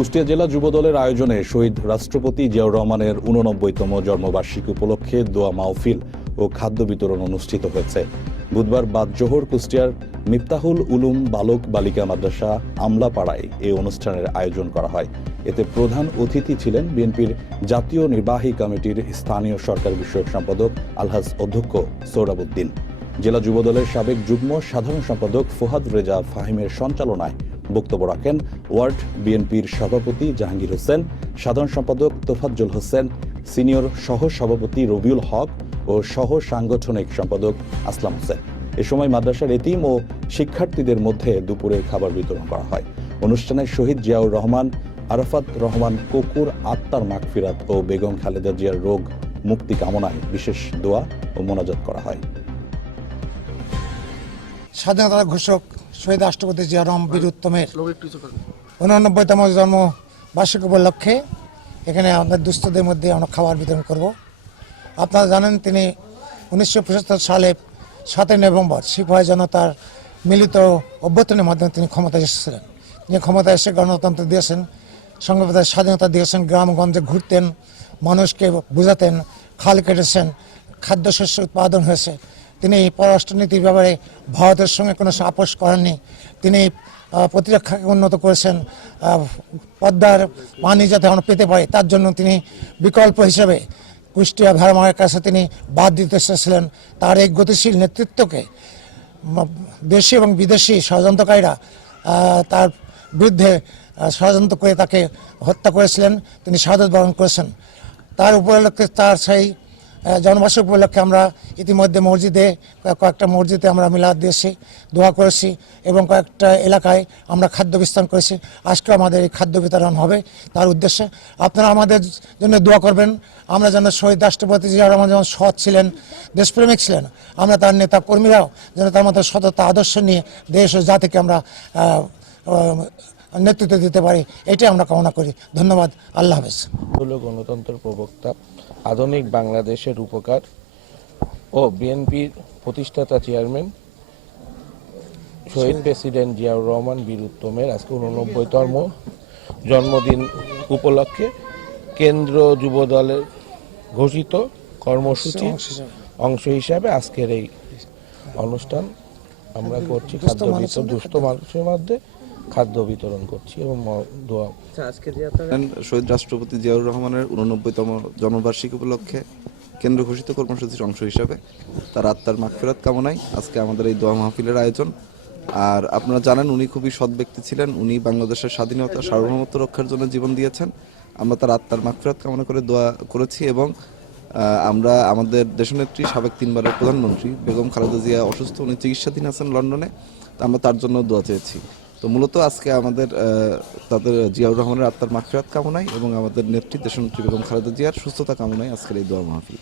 কুষ্টিয়া জেলা যুবদলের আয়োজনে শহীদ রাষ্ট্রপতি জিয়াউর রহমানের উননব্বইতম জন্মবার্ষিকী উপলক্ষে দোয়া মাহফিল ও খাদ্য বিতরণ অনুষ্ঠিত হয়েছে। বুধবার বাদ জোহর কুষ্টিয়ার মিফতাহুল উলুম বালক বালিকা মাদ্রাসা আমলাপাড়ায় এই অনুষ্ঠানের আয়োজন করা হয়। এতে প্রধান অতিথি ছিলেন বিএনপির জাতীয় নির্বাহী কমিটির স্থানীয় সরকার বিষয়ক সম্পাদক আলহাজ অধ্যক্ষ সৌরাবুদ্দিন জেলা যুবদলের সাবেক যুগ্ম সাধারণ সম্পাদক ফোহাদ রেজা ফাহিমের সঞ্চালনায় বক্তব্য রাখেন ওয়ার্ড বিএনপির সভাপতি জাহাঙ্গীর হোসেন, সাধারণ সম্পাদক তোফাজ্জল হোসেন, সিনিয়র সহ সভাপতি রবিউল হক ও সহ সাংগঠনিক সম্পাদক আসলাম হোসেন। এ সময় মাদ্রাসার এতিম ও শিক্ষার্থীদের মধ্যে দুপুরের খাবার বিতরণ করা হয়। অনুষ্ঠানে শহীদ জিয়াউর রহমান, আরাফাত রহমান কুকুর, আত্মার মাগফিরাত ও বেগম খালেদা জিয়ার রোগ মুক্তি কামনায় বিশেষ দোয়া ও মোনাজাত করা হয়। স্বাধীনতার ঘোষক শহীদ রাষ্ট্রপতি জিয়া রহমান বীর উত্তমের উননব্বইতম জন্ম বার্ষিক উপলক্ষে এখানে আমাদের দুস্থদের মধ্যে আমরা খাবার বিতরণ করব। আপনারা জানেন তিনি উনিশশো পঁচাত্তর সালে সাতই নভেম্বর সিপাহী জনতার মিলিত অভ্যর্থনের মাধ্যমে তিনি ক্ষমতায় এসেছিলেন। তিনি ক্ষমতায় এসে গণতন্ত্র দিয়েছেন সংবিধানের স্বাধীনতা দিয়েছেন গ্রামগঞ্জে ঘুরতেন মানুষকে বুঝাতেন খাল কেটেছেন খাদ্যশস্য উৎপাদন হয়েছে। তিনি পররাষ্ট্রনীতির ব্যাপারে ভারতের সঙ্গে কোনো আপোষ করেননি। তিনি প্রতিরক্ষাকে উন্নত করেছেন পদ্মার পানি যাতে আমরা পেতে পারি, তার জন্য তিনি বিকল্প হিসেবে কুষ্টিয়া ভেড়ামারের কাছে তিনি বাদ দিতে এসেছিলেন তার এই গতিশীল নেতৃত্বকে দেশি এবং বিদেশি ষড়যন্ত্রকারীরা তার বিরুদ্ধে ষড়যন্ত্র করে তাকে হত্যা করেছিলেন। তিনি শাহাদত বরণ করেছেন। তার উপলক্ষে তার সেই জন্মবার্ষিকী উপলক্ষে আমরা ইতিমধ্যে মসজিদে কয়েকটা মসজিদে আমরা মিলাদ দিয়েছি, দোয়া করেছি এবং কয়েকটা এলাকায় আমরা খাদ্য বিস্তার করেছি। আজকে আমাদের এই খাদ্য বিতরণ হবে তার উদ্দেশ্যে। আপনারা আমাদের জন্য দোয়া করবেন। আমরা যেন শহীদ রাষ্ট্রপতি জিয়া রহমান যেমন সৎ ছিলেন, দেশপ্রেমিক ছিলেন। আমরা তার নেতা কর্মীরাও যেন তার মতো সততা, আদর্শ নিয়ে দেশ ও জাতিকে আমরা নেতৃত্ব দিতে পারি এটাই আমরা কামনা করি। ধন্যবাদ আল্লাহ হাফেজ। হলো গণতন্ত্র প্রবক্তা আধুনিক বাংলাদেশের উপকার ও বিএনপির প্রতিষ্ঠাতা চেয়ারম্যান শহীদ প্রেসিডেন্ট জিয়াউর রহমান বীর উত্তমের আজকে উননব্বইতম জন্মদিন উপলক্ষে কেন্দ্র যুব দলের ঘোষিত কর্মসূচির অংশ হিসাবে। আজকের এই অনুষ্ঠান আমরা করছি খাদ্য দুস্থ মানুষের মধ্যে খাদ্য বিতরণ করছি এবং দোয়া। করেন শহীদ রাষ্ট্রপতি জিয়াউর রহমানের উননব্বইতম জন্মবার্ষিকী উপলক্ষে কেন্দ্র ঘোষিত কর্মসূচির অংশ হিসাবে তার আত্মার মাগফিরাত কামনায় আজকে আমাদের এই দোয়া মাহফিলের আয়োজন। আর আপনারা জানেন উনি খুবই সৎ ব্যক্তি ছিলেন। উনি বাংলাদেশের স্বাধীনতা সার্বভৌমত্ব রক্ষার জন্য জীবন দিয়েছেন। আমরা তার আত্মার মাগফিরাত কামনা করে দোয়া করেছি এবং আমরা আমাদের দেশনেত্রী সাবেক তিনবারের প্রধানমন্ত্রী বেগম খালেদা জিয়া অসুস্থ উনি চিকিৎসাধীন আছেন লন্ডনে। তো আমরা তার জন্য দোয়া চেয়েছি। তো মূলত আজকে আমাদের তাদের জিয়াউর রহমানের আত্মার মাগফিরাত কামনায় এবং আমাদের নেত্রী দেশনেত্রী বেগম খালেদা জিয়ার সুস্থতা কামনায় আজকের এই দোয়া মাহফিল।